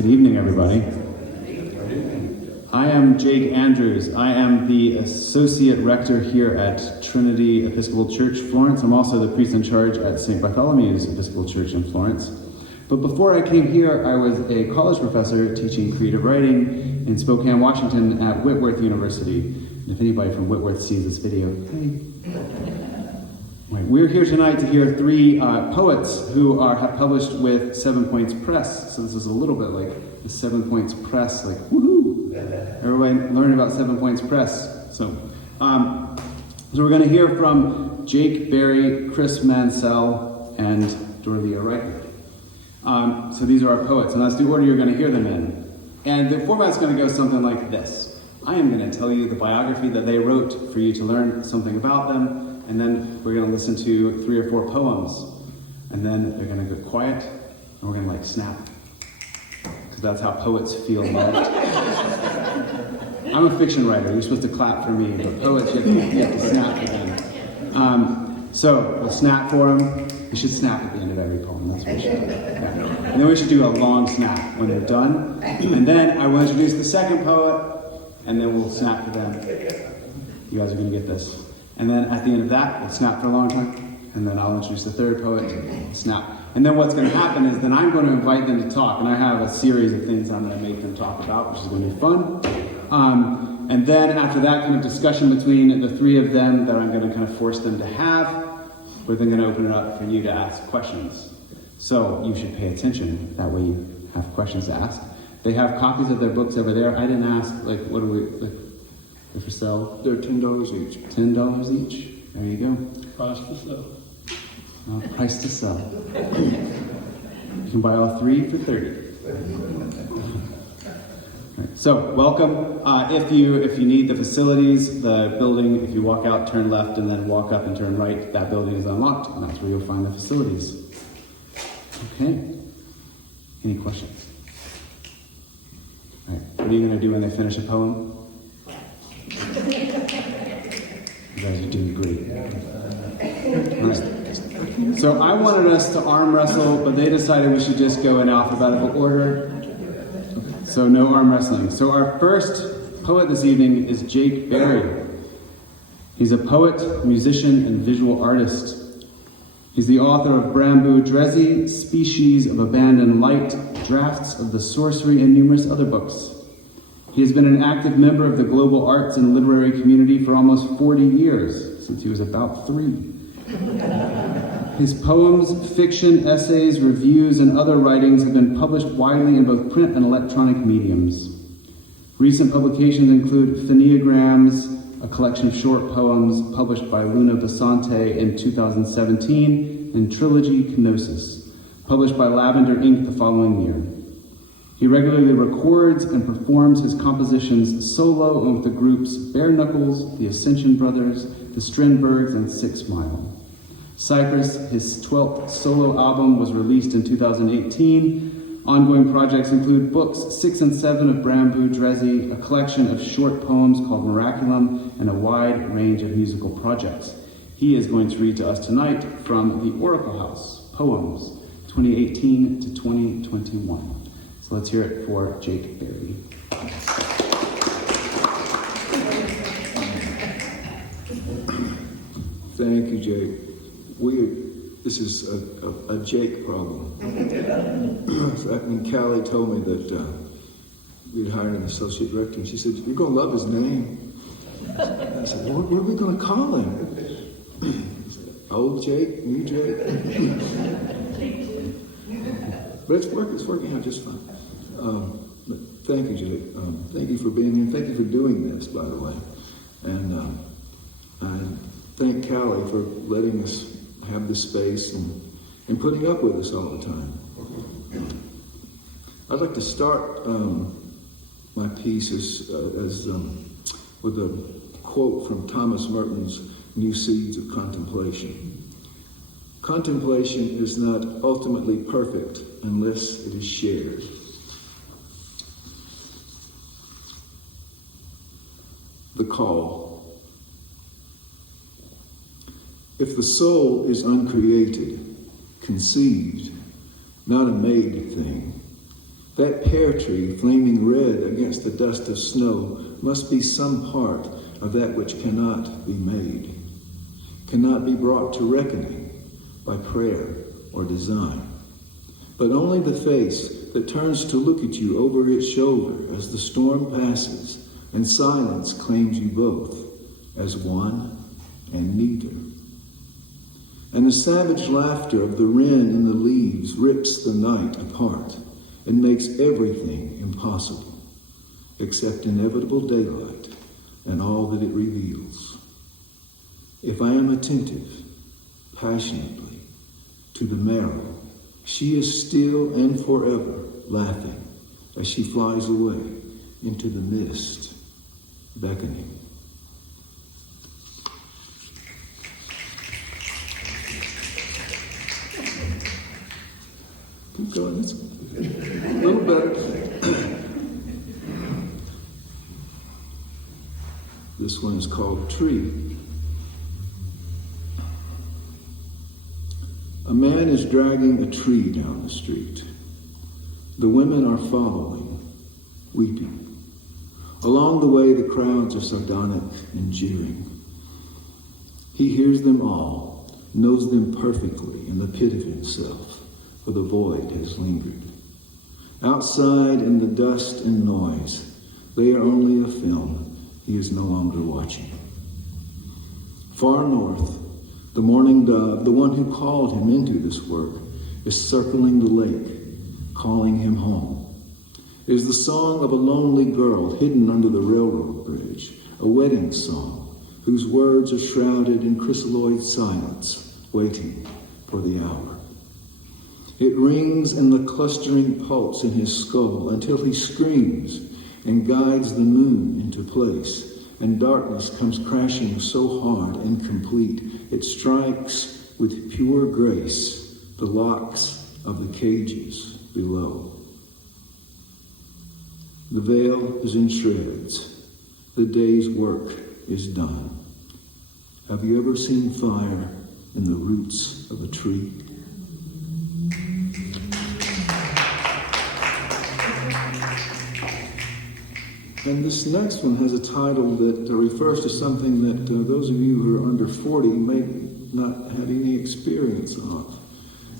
Good evening, everybody. I am Jake Andrews. I am the Associate Rector here at Trinity Episcopal Church, Florence. I'm also the priest in charge at St. Bartholomew's Episcopal Church in Florence. But before I came here, I was a college professor teaching creative writing in Spokane, Washington at Whitworth University. And if anybody from Whitworth sees this video, hey. Right. We're here tonight to hear three poets who have published with 7 Points Press. So this is a little bit like the 7 Points Press, like woohoo! Everybody learn about 7 Points Press. So we're going to hear from Jake Berry, Chris Mansell, and Dorlia Reichert. So these are our poets, and that's the order you're going to hear them in. And the format's going to go something like this. I am going to tell you the biography that they wrote for you to learn something about them. And then we're going to listen to 3 or 4 poems. And then they're going to go quiet, and we're going to snap. Because that's how poets feel loved. I'm a fiction writer. You're supposed to clap for me, but poets, you have to snap for them. So we'll snap for them. We should snap at the end of every poem. That's what we should do. Yeah. And then we should do a long snap when they're done. And then I will introduce the second poet, and then we'll snap for them. You guys are going to get this. And then at the end of that, we'll snap for a long time. And then I'll introduce the third poet, snap. And then what's going to happen is then I'm going to invite them to talk. And I have a series of things I'm going to make them talk about, which is going to be fun. And then after that kind of discussion between the three of them that I'm going to kind of force them to have, we're then going to open it up for you to ask questions. So you should pay attention. That way you have questions to ask. They have copies of their books over there. I didn't ask, what do we... They're for sale? They're $10 each. $10 each. There you go. Price to sell. Price to sell. You can buy all 3 for $30. Right. So, welcome. If you need the facilities, the building, if you walk out, turn left, and then walk up and turn right, that building is unlocked, and that's where you'll find the facilities. Okay. Any questions? All right. What are you going to do when they finish a poem? You guys are doing great. Right. So I wanted us to arm wrestle, but they decided we should just go in alphabetical order. So no arm wrestling. So our first poet this evening is Jake Berry. He's a poet, musician, and visual artist. He's the author of Brambu Dresi, Species of Abandoned Light, Drafts of the Sorcery, and numerous other books. He has been an active member of the global arts and literary community for almost 40 years, since he was about 3. His poems, fiction, essays, reviews, and other writings have been published widely in both print and electronic mediums. Recent publications include Phoneograms, a collection of short poems published by Luna Basante in 2017, and Trilogy Kenosis, published by Lavender Inc. the following year. He regularly records and performs his compositions solo and with the groups Bare Knuckles, the Ascension Brothers, the Strindbergs, and 6 Mile. Cypress, his 12th solo album, was released in 2018. Ongoing projects include books 6 and 7 of Brambu Dresi, a collection of short poems called Miraculum, and a wide range of musical projects. He is going to read to us tonight from The Oracle House, Poems, 2018 to 2021. So let's hear it for Jake Berry. Thank you, Jake. This is a Jake problem. When Callie told me that we'd hired an associate rector, and she said, "You're going to love his name." I said, "Well, what are we going to call him?" Old Jake, new Jake. But it's working out just fine. But thank you, Jake. Thank you for being here. Thank you for doing this, by the way. And I thank Callie for letting us have this space and putting up with us all the time. I'd like to start my piece with a quote from Thomas Merton's New Seeds of Contemplation. Contemplation is not ultimately perfect unless it is shared. The call. If the soul is uncreated, conceived, not a made thing, That pear tree, flaming red against the dust of snow, must be some part of that which cannot be made, cannot be brought to reckoning by prayer or design. But only the face that turns to look at you over its shoulder as the storm passes and silence claims you both as one and neither. And the savage laughter of the wren in the leaves rips the night apart and makes everything impossible except inevitable daylight and all that it reveals. If I am attentive, passionately, to the marrow, she is still and forever laughing as she flies away into the mist, beckoning. Keep going, it's a little better. This one is called Tree. A man is dragging a tree down the street. The women are following, weeping. Along the way, the crowds are sardonic and jeering. He hears them all, knows them perfectly in the pit of himself, for the void has lingered. Outside in the dust and noise, they are only a film he is no longer watching. Far north, the mourning dove, the one who called him into this work, is circling the lake, calling him home. It is the song of a lonely girl hidden under the railroad bridge, a wedding song whose words are shrouded in chrysaloid silence, waiting for the hour. It rings in the clustering pulse in his skull until he screams and guides the moon into place, and darkness comes crashing so hard and complete it strikes with pure grace the locks of the cages below. The veil is in shreds. The day's work is done. Have you ever seen fire in the roots of a tree? And this next one has a title that refers to something that those of you who are under 40 may not have any experience of.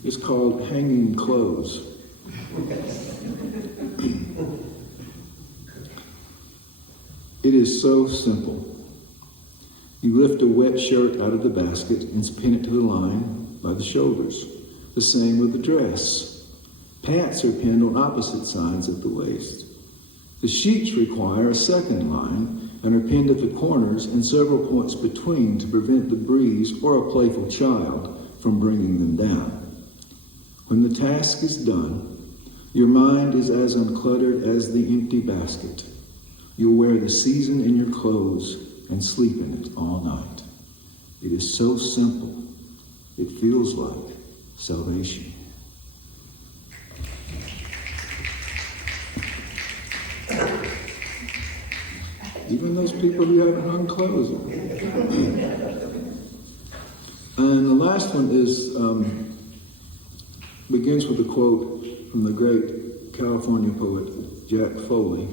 It's called hanging clothes. It is so simple. You lift a wet shirt out of the basket and pin it to the line by the shoulders. The same with the dress. Pants are pinned on opposite sides at the waist. The sheets require a second line and are pinned at the corners and several points between to prevent the breeze or a playful child from bringing them down. When the task is done, your mind is as uncluttered as the empty basket. You'll wear the season in your clothes and sleep in it all night. It is so simple. It feels like salvation. Even those people who haven't hung clothes on. And the last one is begins with a quote from the great California poet Jack Foley.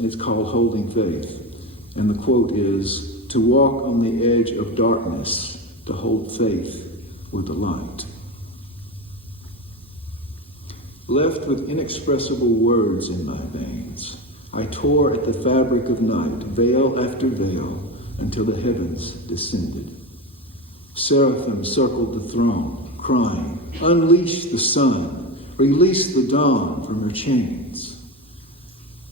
It's called Holding Faith. And the quote is, "To walk on the edge of darkness, to hold faith with the light." Left with inexpressible words in my veins, I tore at the fabric of night, veil after veil, until the heavens descended. Seraphim circled the throne, crying, "Unleash the sun, release the dawn from her chains."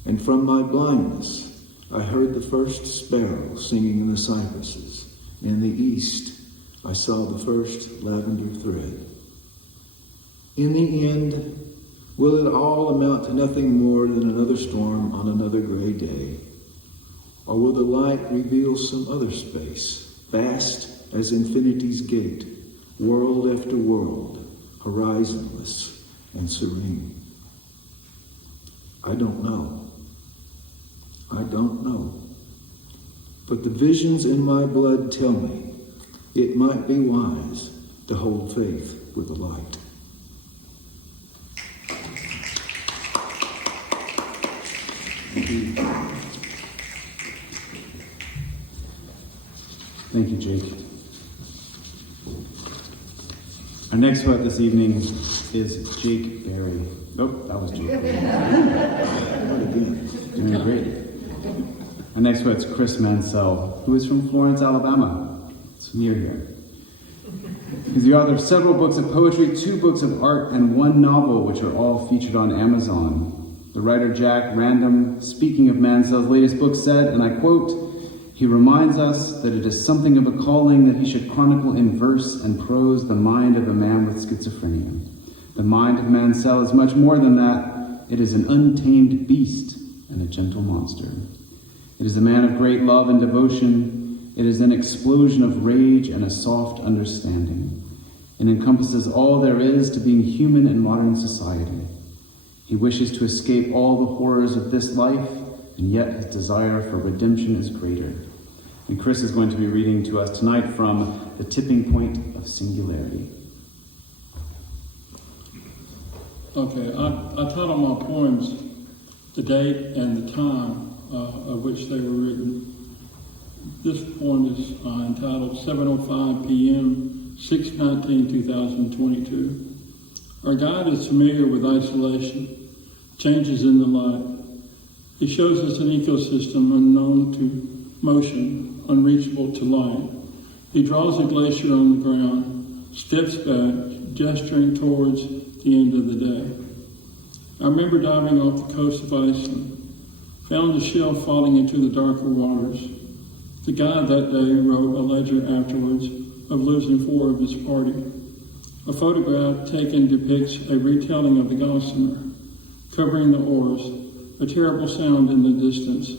And from my blindness, I heard the first sparrow singing in the cypresses. In the east, I saw the first lavender thread. In the end, will it all amount to nothing more than another storm on another gray day? Or will the light reveal some other space, vast as infinity's gate, world after world, horizonless and serene? I don't know. I don't know. But the visions in my blood tell me it might be wise to hold faith with the light. Thank you, Jake. Our next poet this evening is Jake Berry. Nope, that was Jake Berry. Doing great. Our next poet's Chris Mansell, who is from Florence, Alabama. It's near here. He's the author of several books of poetry, 2 books of art, and 1 novel, which are all featured on Amazon. The writer Jack Random, speaking of Mansell's latest book, said, and I quote, "He reminds us that it is something of a calling that he should chronicle in verse and prose the mind of a man with schizophrenia. The mind of Mansell is much more than that. It is an untamed beast and a gentle monster. It is a man of great love and devotion. It is an explosion of rage and a soft understanding. It encompasses all there is to being human in modern society. He wishes to escape all the horrors of this life, and yet his desire for redemption is greater." And Chris is going to be reading to us tonight from The Tipping Point of Singularity. Okay, I titled my poems the date and the time of which they were written. This poem is entitled 7:05 p.m., 6/19/2022. Our guide is familiar with isolation, changes in the light. He shows us an ecosystem unknown to motion, unreachable to light. He draws a glacier on the ground, steps back, gesturing towards the end of the day. I remember diving off the coast of Iceland, found a shell falling into the darker waters. The guide that day wrote a ledger afterwards of losing 4 of his party. A photograph taken depicts a retelling of the gossamer, covering the oars, a terrible sound in the distance,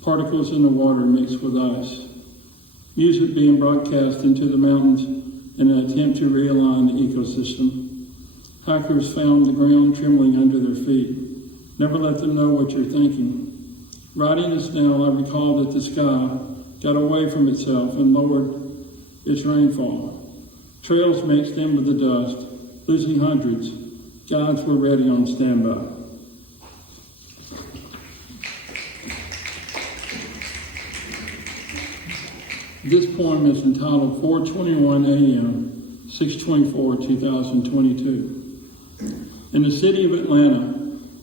particles in the water mixed with ice. Music being broadcast into the mountains in an attempt to realign the ecosystem. Hikers found the ground trembling under their feet. Never let them know what you're thinking. Writing this now, I recall that the sky got away from itself and lowered its rainfall. Trails mixed in with the dust, losing hundreds. Guides were ready on standby. This poem is entitled 4:21 a.m., 6/24/2022. In the city of Atlanta,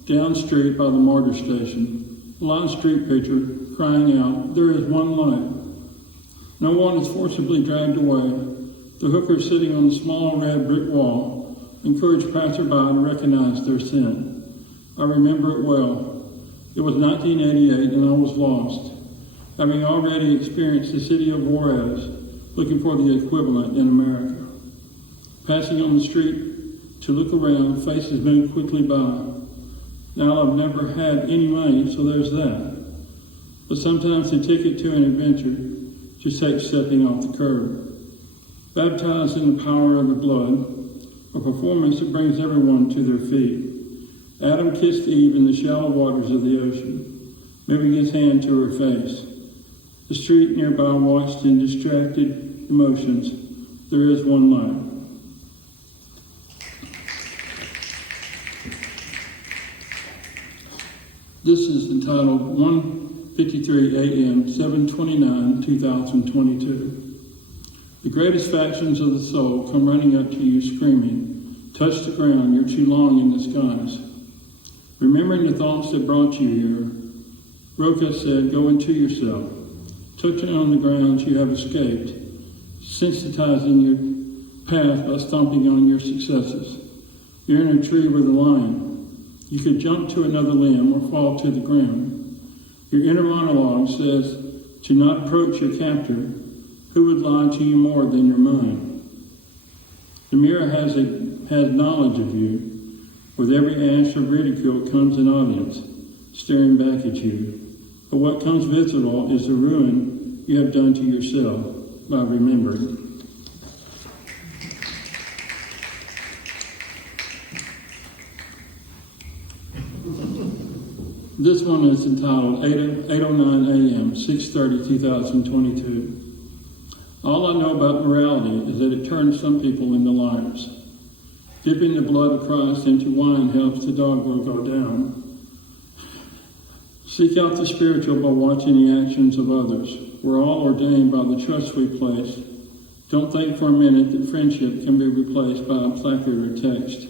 down street by the MARTYR station, a live street preacher crying out, "There is one light." No one is forcibly dragged away. The hooker sitting on the small red brick wall encouraged passerby to recognize their sin. I remember it well. It was 1988 and I was lost, having already experienced the city of Juarez, looking for the equivalent in America. Passing on the street to look around, faces moved quickly by. Now I've never had any money, so there's that. But sometimes the ticket to an adventure just takes stepping off the curb. Baptized in the power of the blood, a performance that brings everyone to their feet. Adam kissed Eve in the shallow waters of the ocean, moving his hand to her face. The street nearby watched in distracted emotions. There is one light. This is entitled 1:53 a.m., 7/29/2022. The greatest factions of the soul come running up to you screaming, "Touch the ground, you're too long in the skies." Remembering the thoughts that brought you here, Roca said, "Go into yourself. Touching on the grounds you have escaped, sensitizing your path by stomping on your successes. You're in a tree with a lion. You could jump to another limb or fall to the ground. Your inner monologue says to not approach your captor, who would lie to you more than your mind. The mirror has knowledge of you. With every ash of ridicule comes an audience, staring back at you. But what comes visible is the ruin you have done to yourself by remembering." This one is entitled 8:09 a.m., 6/30/2022. All I know about morality is that it turns some people into liars. Dipping the blood of Christ into wine helps the dogma go down. Seek out the spiritual by watching the actions of others. We're all ordained by the trust we place. Don't think for a minute that friendship can be replaced by a placard or text.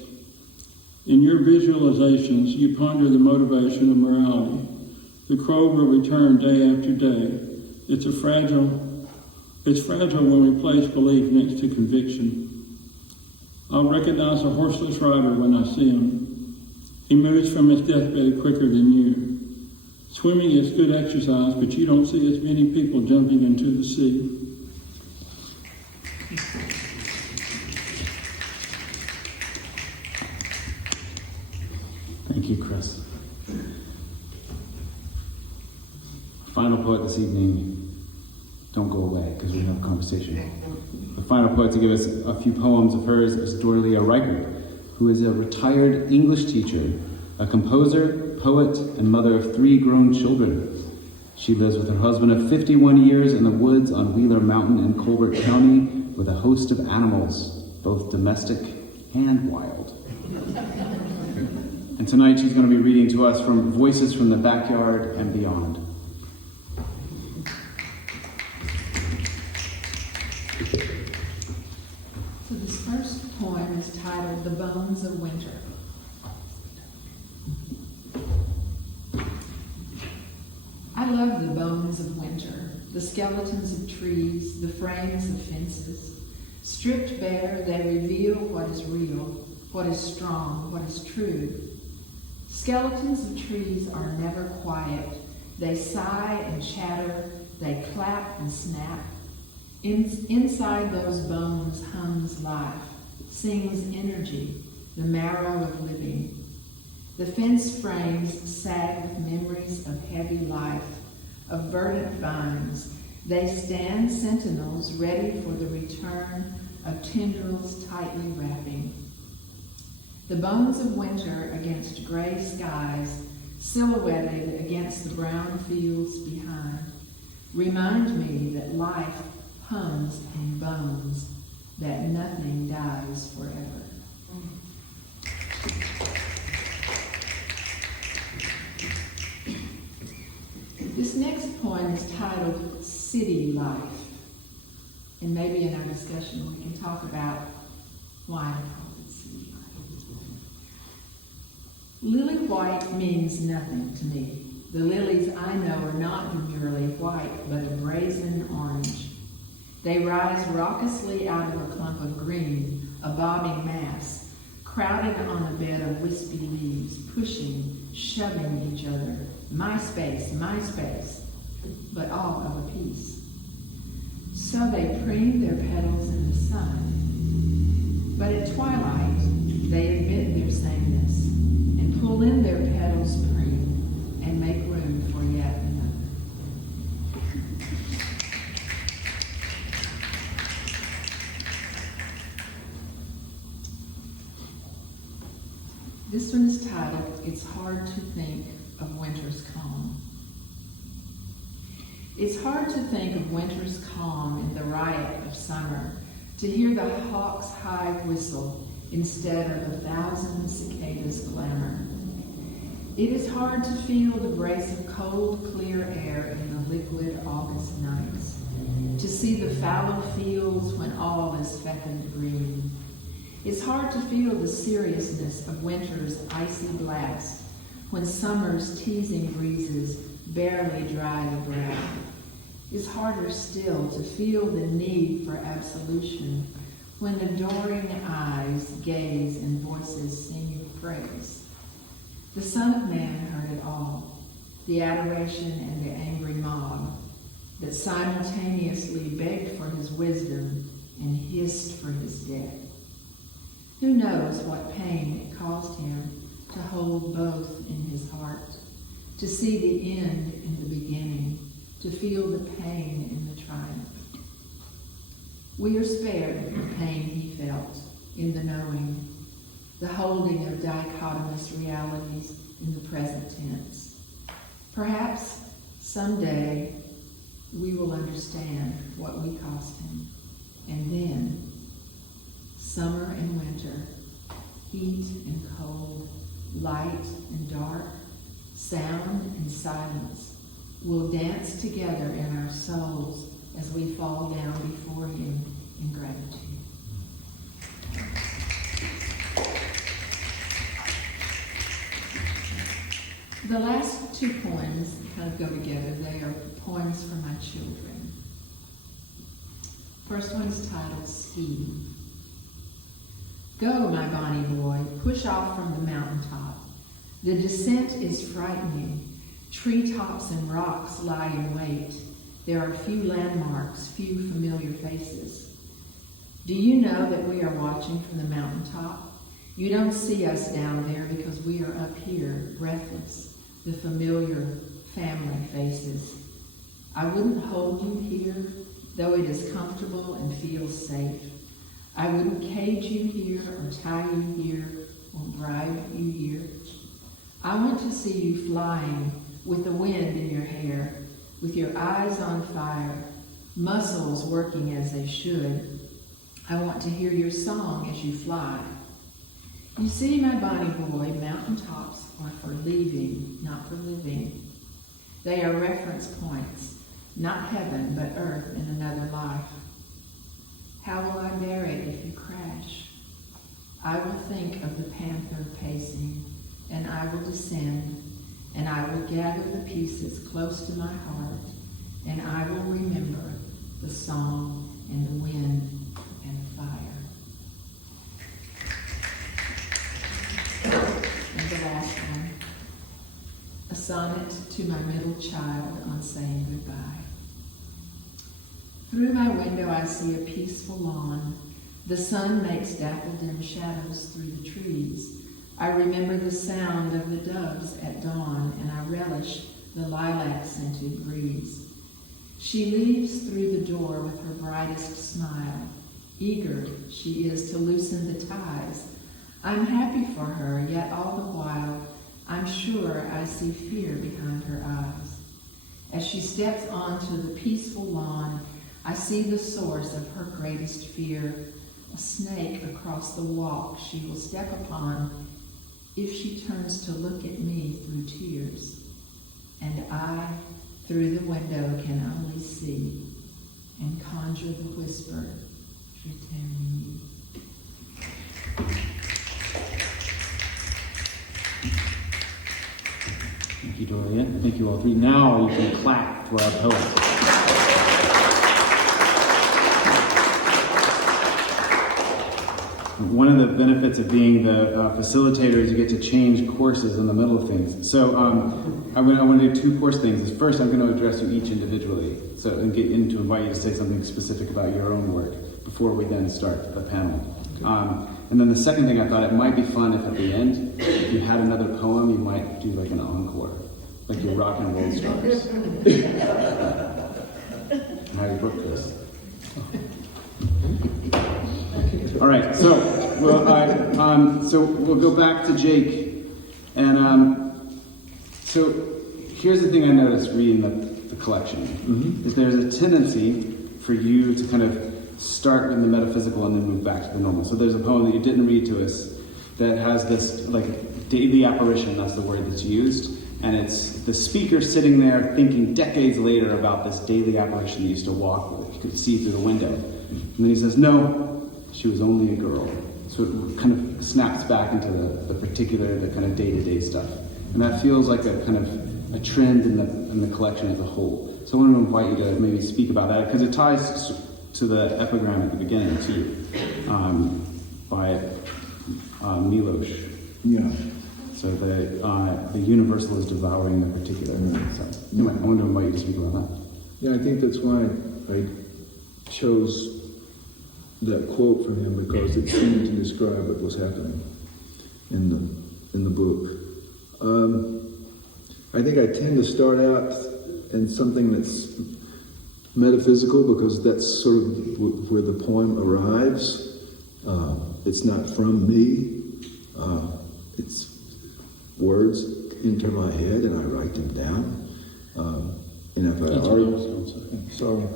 In your visualizations, you ponder the motivation of morality. The crow will return day after day. It's fragile when we place belief next to conviction. I'll recognize a horseless rider when I see him. He moves from his deathbed quicker than you. Swimming is good exercise, but you don't see as many people jumping into the sea. Thank you, Chris. Final poet this evening, don't go away because we have a conversation. The final poet to give us a few poems of hers is Dorlia Riker, who is a retired English teacher, a composer, poet, and mother of 3 grown children. She lives with her husband of 51 years in the woods on Wheeler Mountain in Colbert County with a host of animals, both domestic and wild. And tonight she's going to be reading to us from Voices from the Backyard and Beyond. So this first poem is titled The Bones of Winter. I love the bones of winter, the skeletons of trees, the frames of fences. Stripped bare, they reveal what is real, what is strong, what is true. Skeletons of trees are never quiet. They sigh and chatter, they clap and snap. Inside those bones hums life, sings energy, the marrow of living. The fence frames sag with memories of heavy life, of verdant vines. They stand sentinels ready for the return of tendrils tightly wrapping. The bones of winter against gray skies, silhouetted against the brown fields behind, remind me that life hums in bones, that nothing dies forever. This next poem is titled City Life. And maybe in our discussion we can talk about why I call it City Life. Lily white means nothing to me. The lilies I know are not demurely white, but a brazen orange. They rise raucously out of a clump of green, a bobbing mass, crowded on a bed of wispy leaves, pushing, shoving each other. My space, but all of a piece. So they preen their petals in the sun. But at twilight, they admit their sameness and pull in their petals preen and make room for yet another. This one is titled, It's Hard to Think of Winter's Calm. It's hard to think of winter's calm in the riot of summer, to hear the hawk's high whistle instead of 1,000 cicadas' clamor. It is hard to feel the brace of cold, clear air in the liquid August nights, to see the fallow fields when all is fecund green. It's hard to feel the seriousness of winter's icy blast, when summer's teasing breezes barely dry the brow. It's harder still to feel the need for absolution when adoring eyes gaze and voices sing your praise. The Son of Man heard it all, the adoration and the angry mob that simultaneously begged for his wisdom and hissed for his death. Who knows what pain it caused him to hold both in his heart, to see the end in the beginning, to feel the pain in the triumph. We are spared the pain he felt in the knowing, the holding of dichotomous realities in the present tense. Perhaps someday we will understand what we cost him, and then summer and winter, heat and cold, light and dark, sound and silence, will dance together in our souls as we fall down before him in gratitude. The last two poems kind of go together. They are poems for my children. First one is titled Ski. Go, my bonny boy, push off from the mountaintop. The descent is frightening. Treetops and rocks lie in wait. There are few landmarks, few familiar faces. Do you know that we are watching from the mountaintop? You don't see us down there because we are up here, breathless, the familiar family faces. I wouldn't hold you here, though it is comfortable and feels safe. I wouldn't cage you here or tie you here or bribe you here. I want to see you flying with the wind in your hair, with your eyes on fire, muscles working as they should. I want to hear your song as you fly. You see, my bonny boy, mountaintops are for leaving, not for living. They are reference points, not heaven, but earth in another life. How will I bear it if you crash? I will think of the panther pacing, and I will descend, and I will gather the pieces close to my heart, and I will remember the song and the wind and the fire. And the last one, a sonnet to my middle child on saying goodbye. Through my window I see a peaceful lawn. The sun makes daffodil shadows through the trees. I remember the sound of the doves at dawn, and I relish the lilac-scented breeze. She leaves through the door with her brightest smile. Eager she is to loosen the ties. I'm happy for her, yet all the while I'm sure I see fear behind her eyes. As she steps onto the peaceful lawn, I see the source of her greatest fear, a snake across the walk she will step upon if she turns to look at me through tears. And I, through the window, can only see and conjure the whisper, Je t'aime. Thank you, Dorian. Thank you all three. Now you can clap for our poet. One of the benefits of being the facilitator is you get to change courses in the middle of things. So I want to do two course things. First, I'm going to address you each individually, and get in to invite you to say something specific about your own work before we then start the panel. And then the second thing, I thought it might be fun if at the end, if you had another poem, you might do like an encore, like your rock and roll stars. How your book goes. All right, so we'll go back to Jake, and so here's the thing I noticed reading the collection, is there's a tendency for you to kind of start with the metaphysical and then move back to the normal. So there's a poem that you didn't read to us that has this like daily apparition, that's the word that's used, and it's the speaker sitting there thinking decades later about this daily apparition he used to walk with, he could see through the window. And then he says, no, she was only a girl. So it kind of snaps back into the particular, the kind of day-to-day stuff. And that feels like a kind of a trend in the collection as a whole. So I want to invite you to maybe speak about that, because it ties to the epigram at the beginning too, by Milosz. Yeah. So the universal is devouring the particular. So anyway, I want to invite you to speak about that. Yeah, I think that's why I chose that quote from him, because it seemed to describe what was happening in the book. I think I tend to start out in something that's metaphysical, because that's sort of where the poem arrives. It's not from me. It's words enter my head and I write them down. And if I argue, sorry,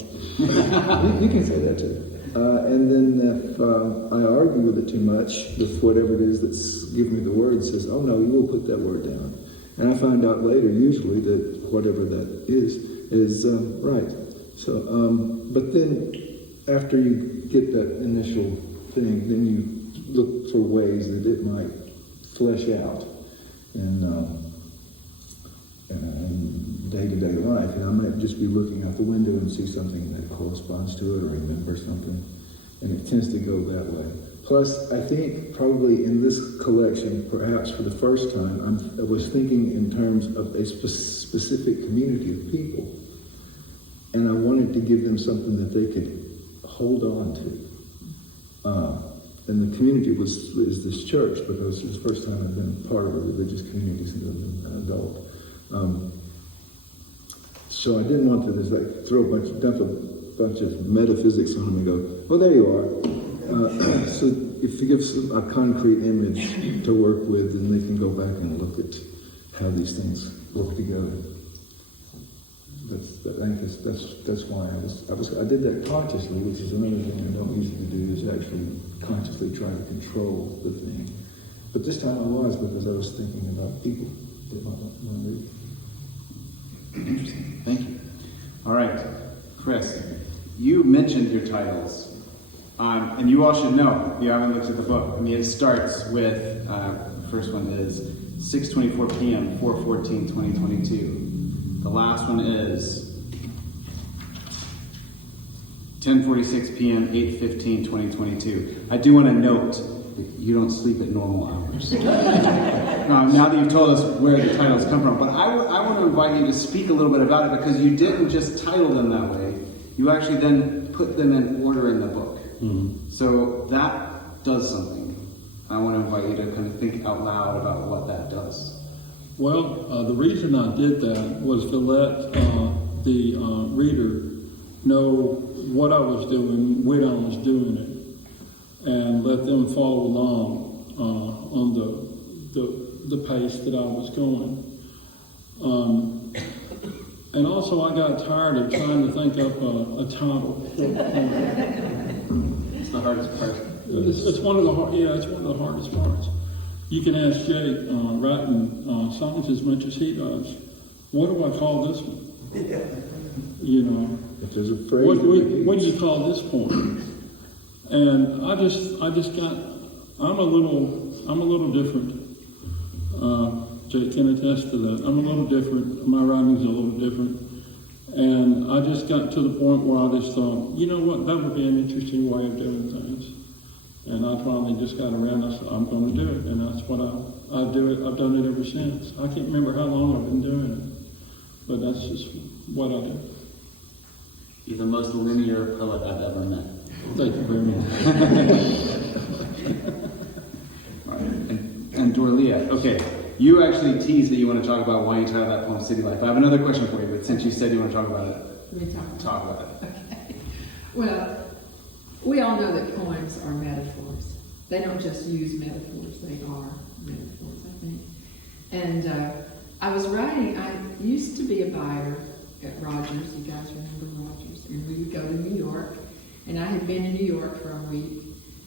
you can say that too. And then if I argue with it too much, with whatever it is that's giving me the word, says, oh no, you will put that word down. And I find out later, usually, that whatever that is right. So, but then after you get that initial thing, then you look for ways that it might flesh out in day-to-day life. And I might just be looking out the window and see something that corresponds to it or remember something. And it tends to go that way. Plus, I think probably in this collection, perhaps for the first time, I was thinking in terms of a specific community of people. And I wanted to give them something that they could hold on to. And the community is this church, because it's the first time I've been part of a religious community since I've been an adult. So I didn't want to just like dump a bunch of metaphysics on them and go, well, there you are. So if you give a concrete image to work with, then they can go back and look at how these things work together. I think that's why I did that consciously, which is another thing I don't usually do, is actually consciously try to control the thing. But this time I was, because I was thinking about people that might want to read. Interesting. Thank you. All right, Chris, you mentioned your titles. And you all should know, if you haven't looked at the book, I mean, it starts with, the first one is 6:24 p.m., 4/14/2022. The last one is 10:46 p.m., 8/15/2022. I do want to note that you don't sleep at normal hours. Now that you've told us where the titles come from, but I want to invite you to speak a little bit about it, because you didn't just title them that way. You actually then put them in order in the book. Mm-hmm. So that does something. I want to invite you to kind of think out loud about what that does. Well, the reason I did that was to let the reader know what I was doing, when I was doing it, and let them follow along on the pace that I was going. And also, I got tired of trying to think up a title. It's the hardest part. It's one of the hardest parts. You can ask Jake, writing songs as much as he does, what do I call this one? You know, if there's a phrase, what do you call this point? And I just got. I'm a little different. Jake can attest to that. I'm a little different. My writing's a little different. And I just got to the point where I just thought, you know what, that would be an interesting way of doing things. And I finally just got around, I said, I'm going to do it. And that's what I do it. I've done it ever since. I can't remember how long I've been doing it. But that's just what I do. You're the most linear poet I've ever met. Thank you very much. All right. And Dorlia, okay. You actually teased that you want to talk about why you titled that poem City Life. I have another question for you, but since you said you want to talk about it, talk about it. Okay. Well, we all know that poems are metaphors. They don't just use metaphors, they are metaphors, I think. And I was writing, I used to be a buyer at Rogers. You guys remember Rogers? And we would go to New York, and I had been in New York for a week,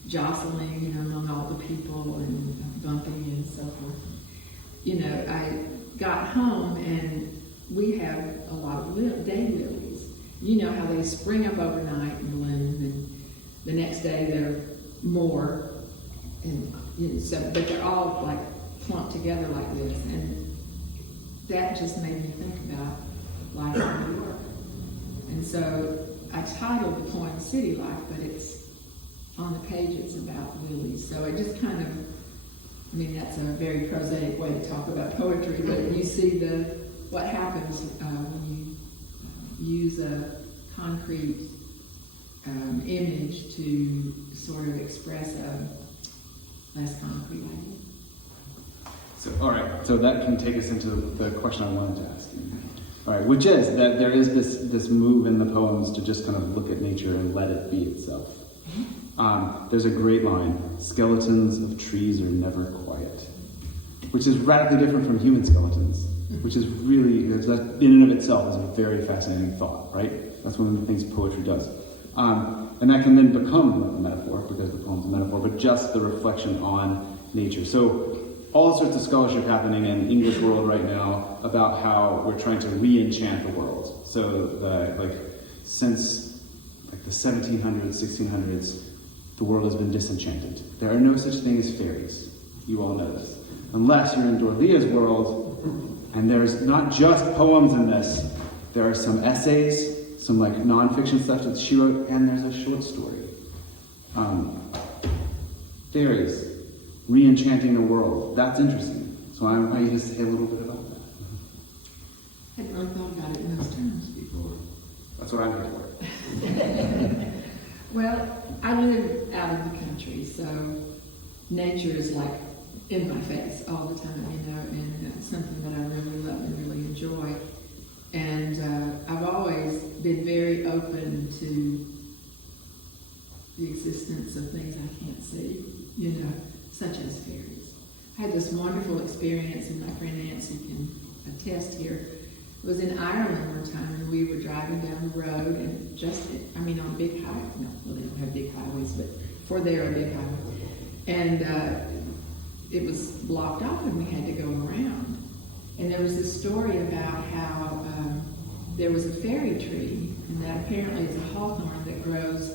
jostling, among all the people and bumping and so forth. I got home, and we have a lot of day lilies. You know how they spring up overnight and bloom, and the next day they're more, and but they're all like clumped together like this, and that just made me think about life in New York. And so I titled the poem City Life, but it's on the page, it's about lilies. So it just kind of, that's a very prosaic way to talk about poetry, but you see what happens when you use a concrete image to sort of express a less concrete idea. So, all right. So that can take us into the question I wanted to ask you. All right, which is that there is this move in the poems to just kind of look at nature and let it be itself. There's a great line, skeletons of trees are never quiet, which is radically different from human skeletons, which is really, that in and of itself is a very fascinating thought, right? That's one of the things poetry does. And that can then become a metaphor, because the poem's a metaphor, but just the reflection on nature. So all sorts of scholarship happening in the English world right now about how we're trying to re-enchant the world. So since the 1700s, 1600s, the world has been disenchanted. There are no such thing as fairies. You all know this. Unless you're in Dorothea's world, and there's not just poems in this. There are some essays, some nonfiction stuff that she wrote, and there's a short story. Fairies, re-enchanting the world. That's interesting. So I want you to say a little bit about that. I hadn't really thought about it in those terms before. That's what I'm here for. Well, I live out of the country, so nature is like in my face all the time, and it's something that I really love and really enjoy. And I've always been very open to the existence of things I can't see, such as fairies. I had this wonderful experience, and my friend Nancy can attest here. It was in Ireland one time, and we were driving down the road, and on big highways. No, well, they don't have big highways, but for there, a big highway. And it was blocked off, and we had to go around. And there was this story about how there was a fairy tree, and that apparently is a hawthorn that grows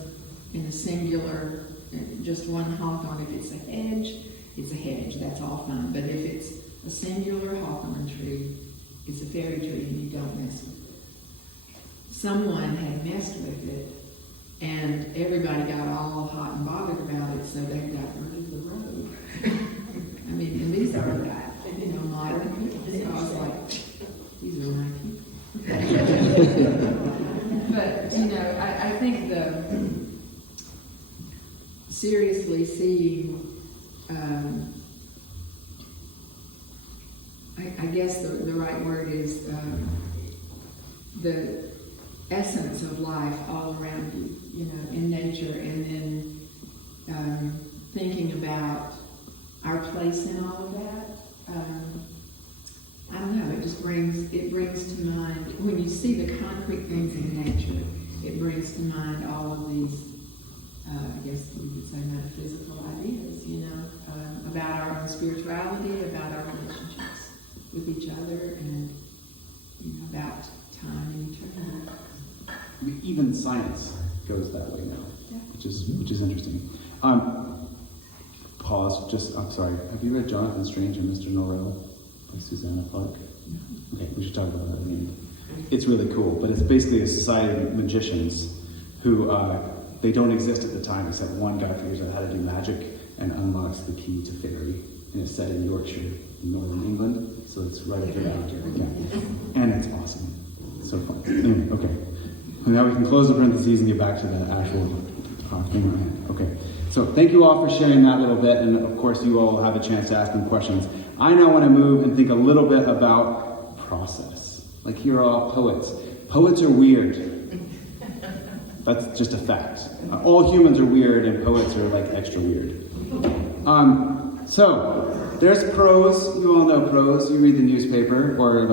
in a singular, just one hawthorn. If it's a hedge, that's all fine. But if it's a singular hawthorn tree, it's a fairy tree, and you don't mess with it. Someone had messed with it, and everybody got all hot and bothered about it, so they got rid of the road. And these are modern people. So I was like, these are my people. But, I think seriously seeing, I guess the right word is the essence of life all around you, in nature, and then thinking about our place in all of that. I don't know, it brings to mind, when you see the concrete things in nature, it brings to mind all of these, I guess you could say metaphysical ideas, about our own spirituality, about our relationships with each other, and, about time and eternity. Even science goes that way now, Yeah. which is interesting. Pause. I'm sorry. Have you read Jonathan Strange and Mr. Norrell by Susanna Clark? No. Okay, we should talk about that again. It's really cool, but it's basically a society of magicians who they don't exist at the time, except one guy figures out how to do magic and unlocks the key to fairy. And it's set in Yorkshire, in northern England, so it's right up your alley. Yeah. And it's awesome. It's so fun. Anyway, okay. And now we can close the parentheses and get back to the actual thing on hand. Okay. So thank you all for sharing that little bit, and of course you all have a chance to ask them questions. I now want to move and think a little bit about process. Here are all poets. Poets are weird. That's just a fact. All humans are weird, and poets are extra weird. So there's prose. You all know prose. You read the newspaper or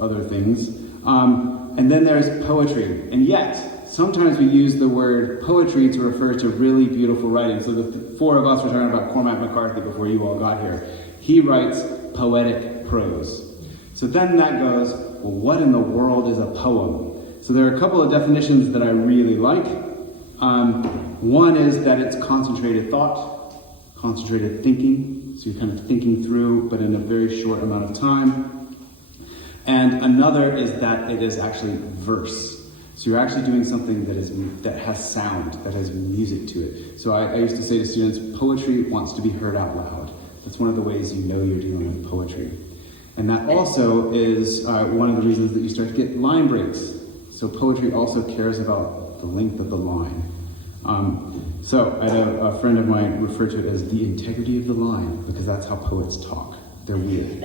other things. And then there's poetry, and yet sometimes we use the word poetry to refer to really beautiful writing. So the four of us were talking about Cormac McCarthy before you all got here. He writes poetic prose. So then that goes, well, what in the world is a poem? So there are a couple of definitions that I really like. One is that it's concentrated thought, concentrated thinking. So you're kind of thinking through, but in a very short amount of time. And another is that it is actually verse. So you're actually doing something that has sound, that has music to it. So I used to say to students, poetry wants to be heard out loud. That's one of the ways you know you're dealing with poetry. And that also is one of the reasons that you start to get line breaks. So poetry also cares about the length of the line. So I had a friend of mine refer to it as the integrity of the line, because that's how poets talk. They're weird.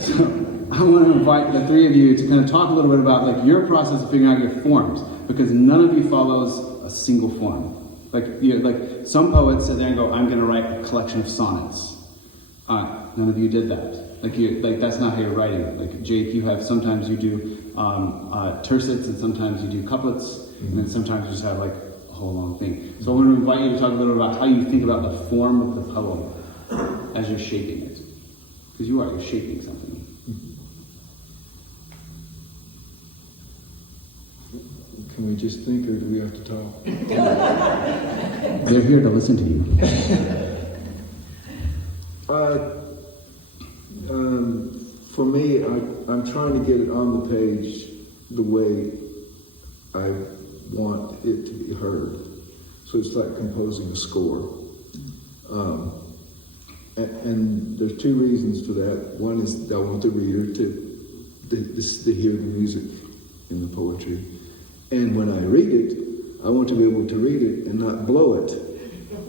So I want to invite the three of you to kind of talk a little bit about your process of figuring out your forms, because none of you follows a single form. Some poets sit there and go, I'm going to write a collection of sonnets. None of you did that. That's not how you're writing. Jake, sometimes you do tercets, and sometimes you do couplets, and then sometimes you just have a whole long thing. So I want to invite you to talk a little about how you think about the form of the poem as you're shaping it. Because you're shaping something. Can we just think, or do we have to talk? They're here to listen to you. For me, I'm trying to get it on the page the way I want it to be heard. So it's like composing a score. And there's two reasons for that. One is I want the reader to hear the music in the poetry. And when I read it, I want to be able to read it and not blow it.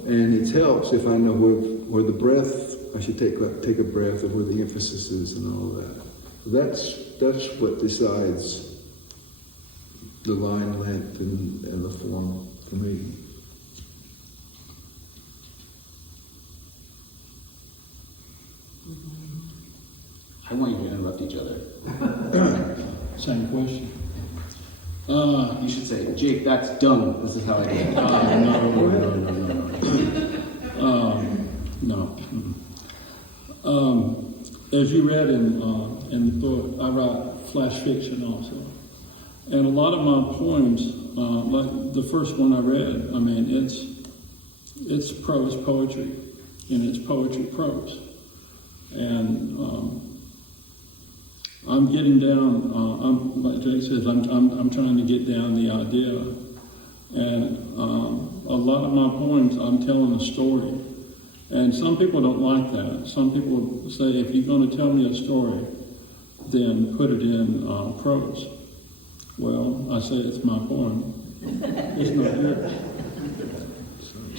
And it helps if I know where the breath, I should take a breath, of where the emphasis is and all of that. That's what decides the line length and the form for me. I want you to interrupt each other. Same question. You should say, Jake, that's dumb. This is how I do it. No. As you read in the book, I write flash fiction also. And a lot of my poems, like the first one I read, I mean, it's prose poetry, and it's poetry prose. And I'm getting down, like Jake says, I'm trying to get down the idea. And a lot of my poems, I'm telling a story. And some people don't like that. Some people say, if you're going to tell me a story, then put it in prose. Well, I say it's my poem. It's not yours.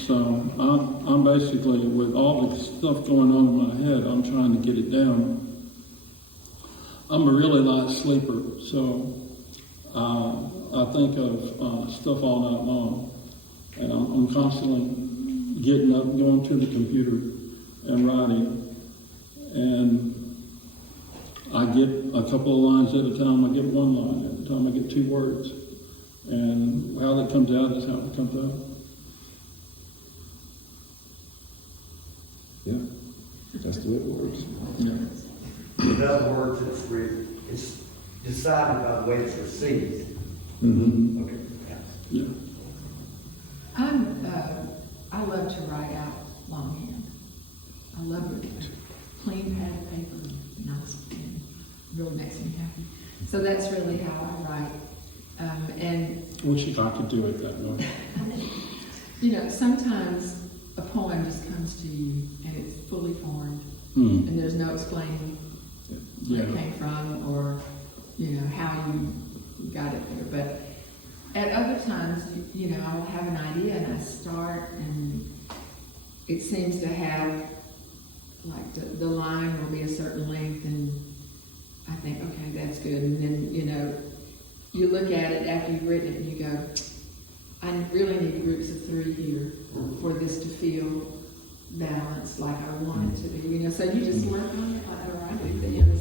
So I'm basically, with all the stuff going on in my head, I'm trying to get it down. I'm a really light sleeper, so I think of stuff all night long. And I'm constantly getting up, going to the computer and writing. And I get a couple of lines at a time. I get one line at a time. I get 2 words. And how that comes out is how it comes out. Yeah, that's the way it works. Yeah. In other words, it's decided by the way it's received. Mm-hmm. Okay. Yeah. I love to write out longhand. I love it. Clean pad of paper, nice pen, really makes me happy. So that's really how I write. And Wish I could do it that way. sometimes a poem just comes to you and it's fully formed, Mm. and there's no explaining where it came from or how you got it there. But at other times, I'll have an idea and I start, and it seems to have, like, the line will be a certain length, and I think, okay, that's good. And then, you look at it after you've written it and you go, I really need groups of 3 here for this to feel balanced like I want it to be. So you just work on it, or I do things,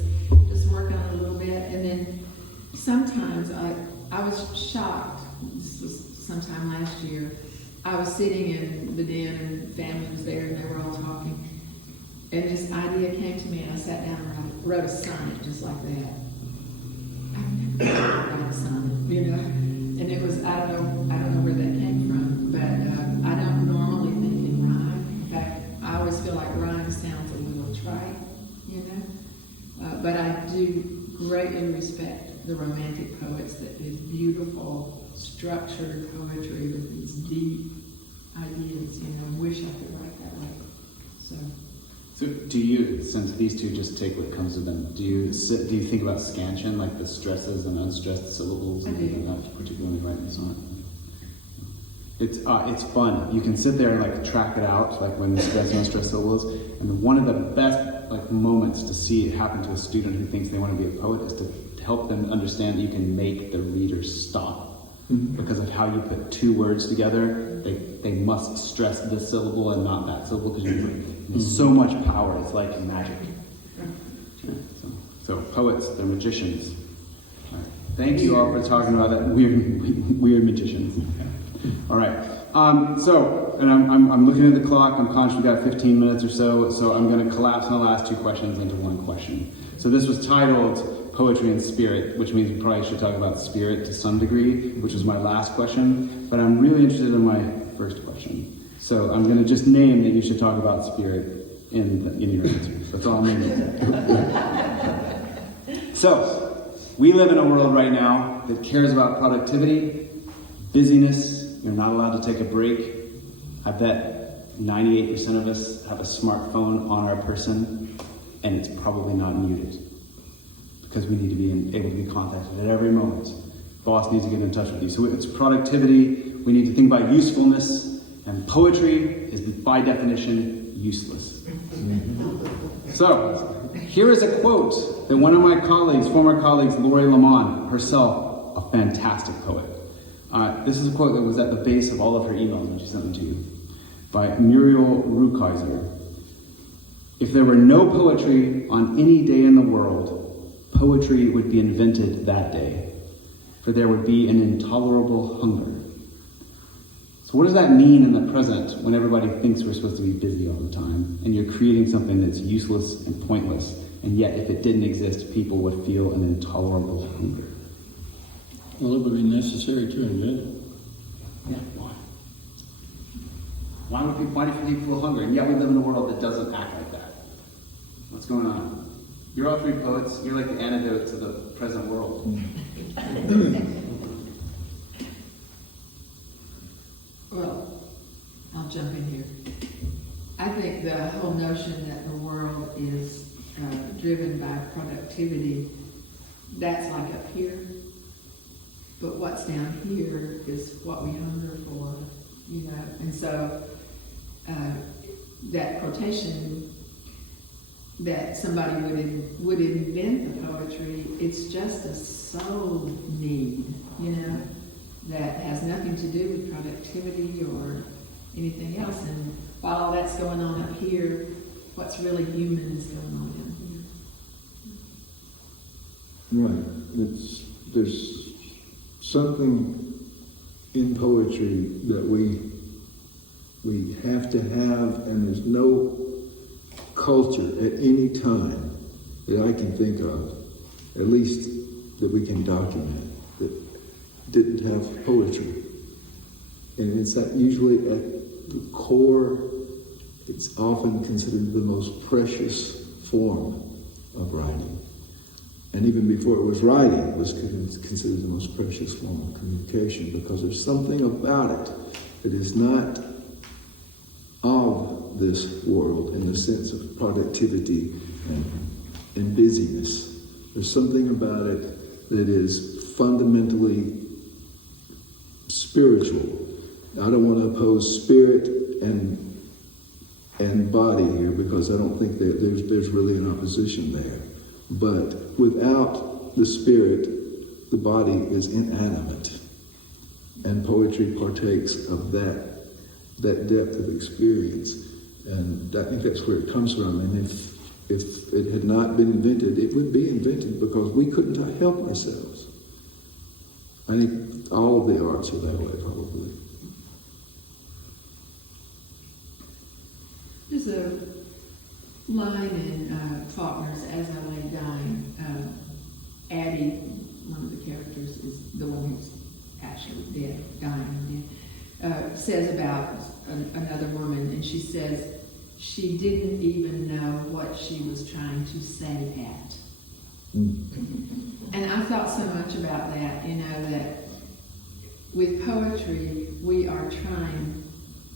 just work on it a little bit. And then sometimes I was shocked. This was sometime last year. I was sitting in the den and family was there and they were all talking. And this idea came to me and I sat down and wrote a sonnet just like that. I've never written a sonnet, And it was, I don't know where that came from, but I don't normally think in rhyme. In fact, I always feel like rhyme sounds a little trite, but I do greatly respect the romantic poets that did beautiful, structured poetry with these deep ideas, wish I could write that way. So do you, since these two just take what comes to them, do you think about scansion, like the stresses and unstressed syllables and things like that, particularly when you're writing a sonnet? It's fun. You can sit there and like track it out, like when the stress and unstressed syllables. And one of the best moments to see it happen to a student who thinks they want to be a poet is to help them understand that you can make the reader stop. Mm-hmm. Because of how you put 2 words together, they must stress this syllable and not that syllable, because there's so much power. It's like magic. So poets, they're magicians. All right. Thank you all for talking about that weird magicians. All right. So So, and I'm looking at the clock. I'm conscious we got 15 minutes or so I'm going to collapse the last two questions into one question. So this was titled Poetry and Spirit, which means we probably should talk about spirit to some degree, which is my last question. But I'm really interested in my first question. So I'm going to just name that you should talk about spirit in your answers. That's all I'm going to do. So, we live in a world right now that cares about productivity, busyness. You're not allowed to take a break. I bet 98% of us have a smartphone on our person, and it's probably not muted because we need to be able to be contacted at every moment. Boss needs to get in touch with you. So it's productivity. We need to think about usefulness, and poetry is by definition useless. So, here is a quote that one of my colleagues, former colleagues, Lori Lamont, herself, a fantastic poet. This is a quote that was at the base of all of her emails when she sent them to you, by Muriel Rukeyser. If there were no poetry on any day in the world, poetry would be invented that day, for there would be an intolerable hunger. So what does that mean in the present when everybody thinks we're supposed to be busy all the time and you're creating something that's useless and pointless, and yet if it didn't exist, people would feel an intolerable hunger? Well, it would be necessary to invent it. Yeah, why? Why do people feel hunger? And yet we live in a world that doesn't act like that. What's going on? You're all three poets. You're like the antidote to the present world. Well, I'll jump in here. I think the whole notion that the world is driven by productivity, that's like up here. But what's down here is what we hunger for, you know. And so that quotation that somebody would invent the poetry, it's just a soul need, you know, that has nothing to do with productivity or anything else. And while all that's going on up here, what's really human is going on down here. Right. There's something in poetry that we have to have, and there's no culture at any time that I can think of, at least that we can document, that didn't have poetry. And it's that usually at the core, it's often considered the most precious form of writing. And even before it was writing, it was considered the most precious form of communication, because there's something about it that is not of this world in the sense of productivity and busyness. There's something about it that is fundamentally spiritual. I don't want to oppose spirit and body here, because I don't think that there's really an opposition there. But without the spirit, the body is inanimate. And poetry partakes of that depth of experience. And I think that's where it comes from. And if it had not been invented, it would be invented because we couldn't help ourselves. I think all of the arts are that way, probably. There's a line in Faulkner's As I Lay Dying. Addie, one of the characters, is the one who's actually dead, dying, says about another woman, and she says she didn't even know what she was trying to say at. And I thought so much about that, you know, that with poetry, we are trying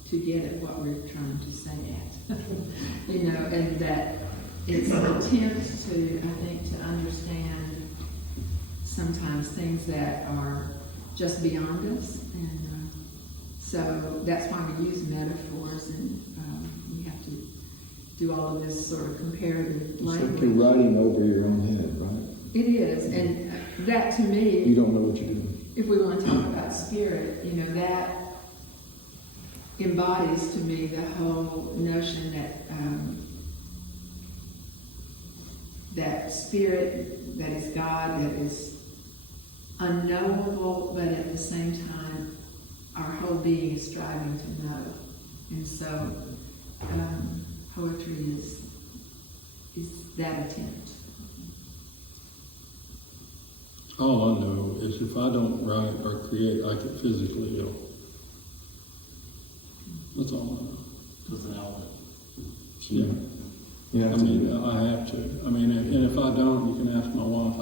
to get at what we're trying to say at. You know, and that it's an attempt to, I think, to understand sometimes things that are just beyond us. And so that's why we use metaphors, and we have to do all of this sort of comparative language. It's like you're writing over your own head, right? It is, and that to me, You don't know what you're doing. if we want to talk about spirit, you know, that embodies to me the whole notion that that spirit that is God, that is unknowable, but at the same time, our whole being is striving to know. And so poetry is that attempt. All I know is if I don't write or create, I get physically ill. That's all I know. With an outlet. Yeah. Yeah, I mean, I have to. I mean, and if I don't, you can ask my wife.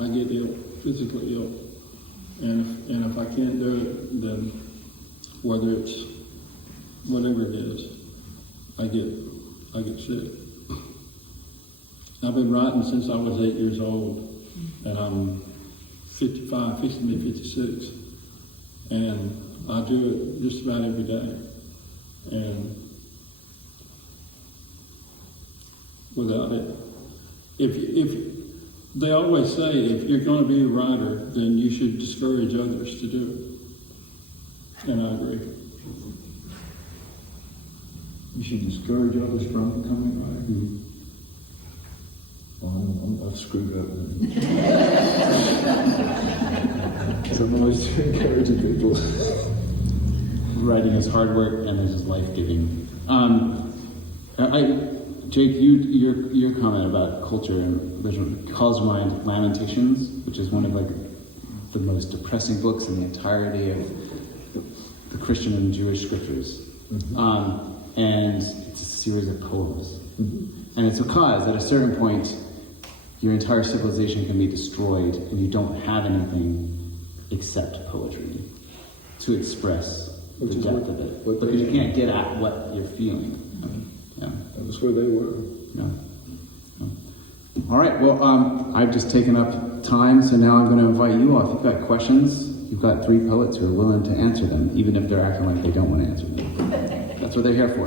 I get ill, physically ill, and if I can't do it, then whether it's whatever it is, I get sick. I've been writing since I was 8 years old, and I'm 55, fixing to be 56, and I do it just about every day, and without it, if they always say if you're going to be a writer, then you should discourage others to do it, and I agree. you should discourage others from becoming a writer. Mm-hmm. Well, I've screwed up then. So I'm always encouraging people. Writing is hard work and it is life-giving. Jake, your comment about culture and religion calls to mind Lamentations, which is one of the most depressing books in the entirety of the Christian and Jewish scriptures. Mm-hmm. And it's a series of poems. Mm-hmm. And it's because at a certain point, your entire civilization can be destroyed and you don't have anything except poetry to express the depth of it. Because you can't get at what you're feeling. Yeah. That was where they were. Yeah. All right, well, I've just taken up time, so now I'm going to invite you all. If you've got questions, you've got three poets who are willing to answer them, even if they're acting like they don't want to answer them. That's what they're here for.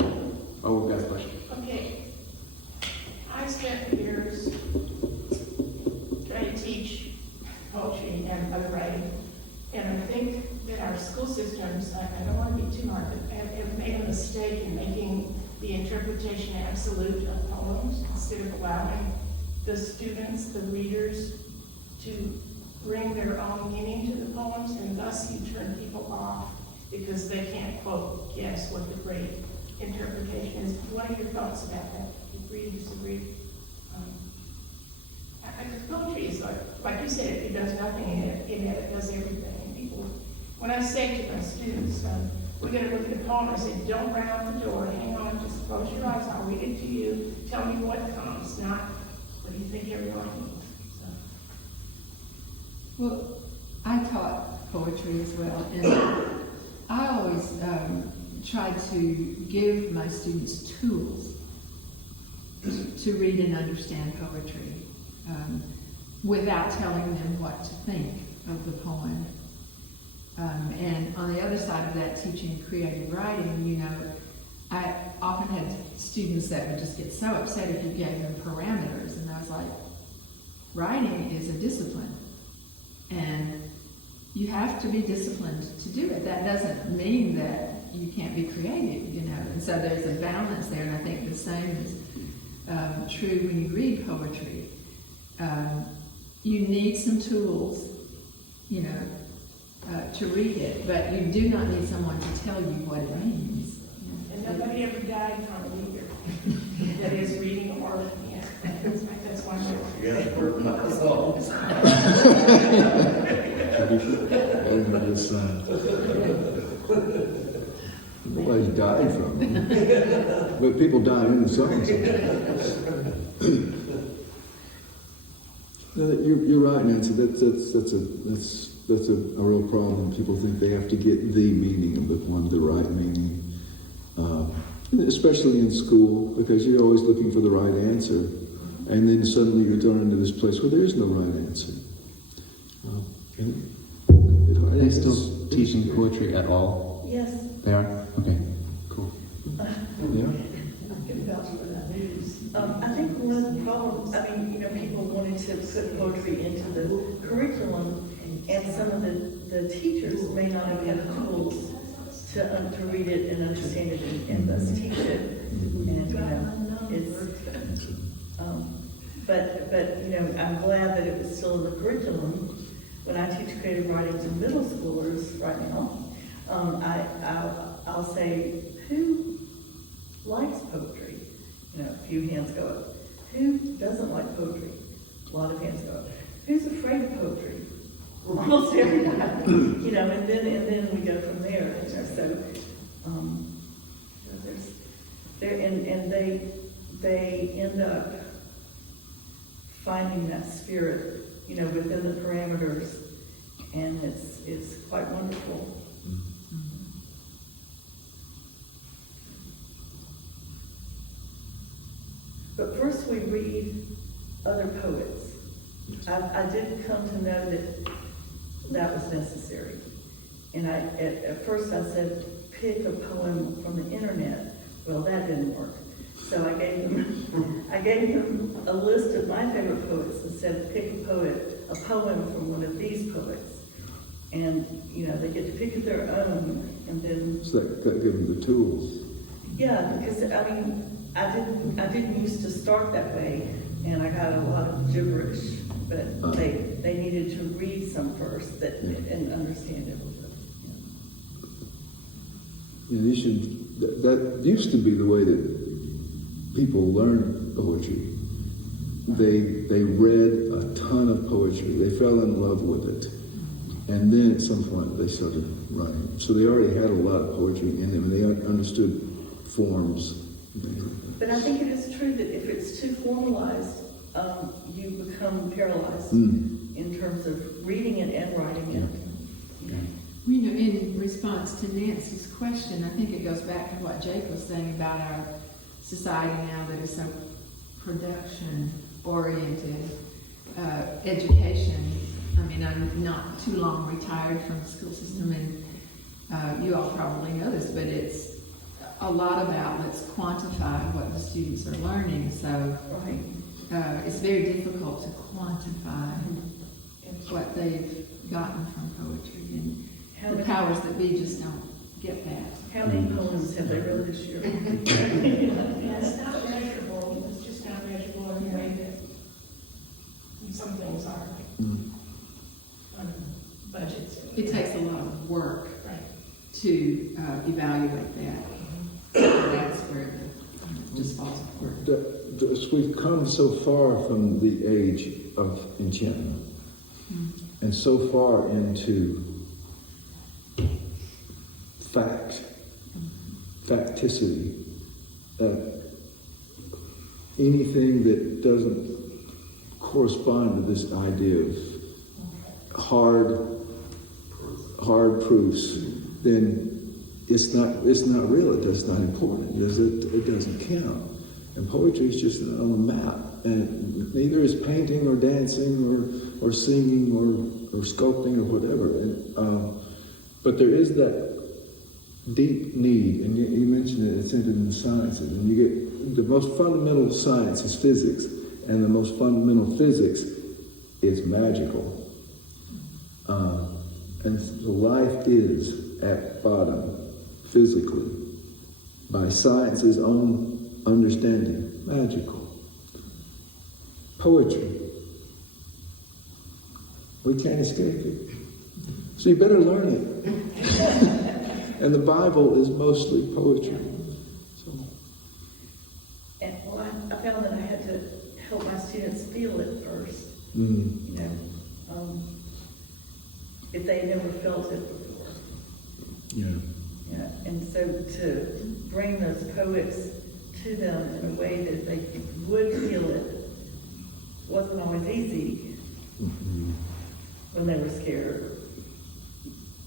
Oh, we've got a question. Okay. I spent years trying to teach poetry and other writing, and I think that our school systems, I don't want to be too hard, but have made a mistake in making the interpretation absolute of poems instead of allowing the students, the readers, to bring their own meaning to the poems, and thus you turn people off because they can't, quote, guess what the great interpretation is. What are your thoughts about that? Agree, disagree? Poetry is like you said, it does nothing, it does everything. And people, when I say to my students, we're going to look at a poem, I say, don't run out the door, hang on, just close your eyes, I'll read it to you, tell me what comes, not what do you think everyone thinks. So. Well, I taught poetry as well, and I always tried to give my students tools to read and understand poetry without telling them what to think of the poem. And on the other side of that, teaching creative writing, I often had students that would just get so upset if you gave them parameters, and I was like, writing is a discipline, and you have to be disciplined to do it. That doesn't mean that you can't be creative, and so there's a balance there, and I think the same is true when you read poetry. You need some tools, to read it, but you do not need someone to tell you what it means. And nobody ever died from it either. That is reading or looking at it. That's one way. Yes, we're not so. Nobody died from it. But people died in the songs. You're right, Nancy. That's a real problem. People think they have to get the meaning of the one, the right meaning. Especially in school, because you're always looking for the right answer. And then suddenly you're thrown into this place where there is no right answer. Are they still teaching poetry at all? Yes. They are? Okay, cool. Yeah. I think one of the problems, people wanted to put poetry into the curriculum, and some of the teachers may not have had the tools to read it and understand it and thus teach it. And it's but I'm glad that it was still in the curriculum. When I teach creative writing to middle schoolers right now, I'll say, who likes poetry? You know, a few hands go up. Who doesn't like poetry? A lot of hands go up. Who's afraid of poetry? Almost everybody. You know, and then we go from there. You know, so you know, there's there and they end up finding that spirit, you know, within the parameters, and it's quite wonderful. But first we read other poets. I did come to know that was necessary. And at first I said, pick a poem from the internet. Well, that didn't work. So I gave them a list of my favorite poets and said, pick a poem from one of these poets. And, you know, they get to pick their own, and then... So that gives them the tools. Yeah, because, I mean, I didn't used to start that way, and I got a lot of gibberish, but they needed to read some first and understand it. Yeah, that used to be the way that people learned poetry. They read a ton of poetry. They fell in love with it. And then at some point they started writing. So they already had a lot of poetry in them, and they understood forms. But I think it is true that if it's too formalized, you become paralyzed in terms of reading it and writing it. Yeah. You know, in response to Nancy's question, I think it goes back to what Jake was saying about our society now that is so production-oriented. Education, I mean, I'm not too long retired from the school system, and you all probably know this, but it's a lot about let's quantify what the students are learning, so it's very difficult to quantify what they've gotten from poetry, and the powers that be just don't get that. How many poems have they read this year? Yeah, it's not measurable, it's just not measurable in the way that some things are, like on budgets. It takes a lot of work Right. to evaluate that. So that's where it just falls apart. We've come so far from the age of enchantment, and so far into facticity, anything that doesn't correspond to this idea of hard proofs, then it's not real. It's not important. It doesn't count. And poetry is just on a map, and neither is painting or dancing or singing or sculpting or whatever. And, but there is that deep need, and you mentioned it. It's in the sciences, and you get the most fundamental science is physics, and the most fundamental physics is magical. And so life is at bottom, physically, by science's own understanding, magical. Poetry, we can't escape it. So you better learn it. And the Bible is mostly poetry. So. And well, I found that I had to help my students feel it first. Mm. You know, if they had never felt it before. Yeah. Yeah. And so to bring those poets to them in a way that they would feel it wasn't always easy when they were scared,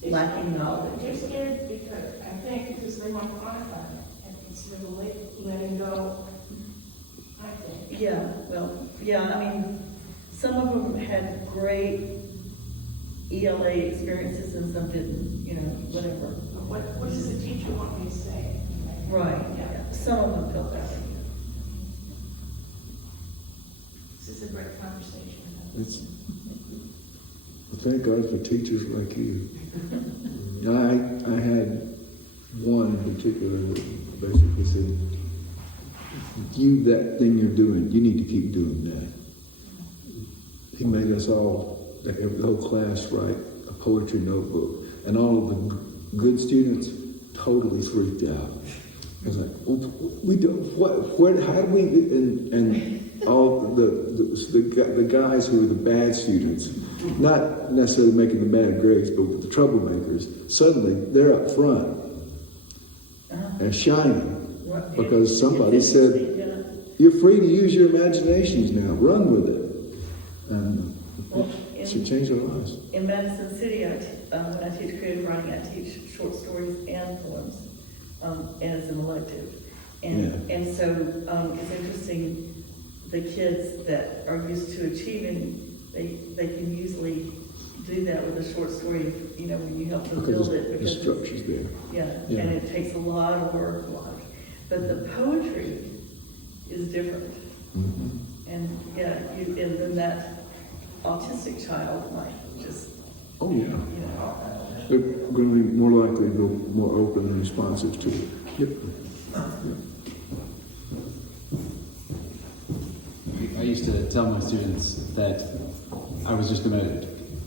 lacking knowledge. They're scared because, I think, because they want to quantify it, and instead of letting go, I think. Yeah, well, yeah, I mean, some of them had great ELA experiences and some didn't, you know, whatever. But what does the teacher want me to say? Right, Yeah. yeah. Some of them felt that way. This is a great conversation. Thank God for teachers like you. I had one in particular that basically said, that thing you're doing, you need to keep doing that. He made us all, the whole class, write a poetry notebook. And all of the good students totally freaked out. I was like, we do what? How do we? And all the guys who were the bad students, not necessarily making the bad grades, but the troublemakers, suddenly they're up front and shining because somebody said, "You're free to use your imaginations now. Run with it." And it should change their lives. In Madison City, when I teach creative writing, I teach short stories and poems as an elective. And so it's interesting, the kids that are used to achieving, they can usually do that with a short story, when you help them build it. Because the structure's there. Yeah, and it takes a lot of work. But the poetry is different. Mm-hmm. And and then that autistic child might just, Oh yeah. They're going to be more likely to be more open and responsive to it. Yep. I used to tell my students that I was just going to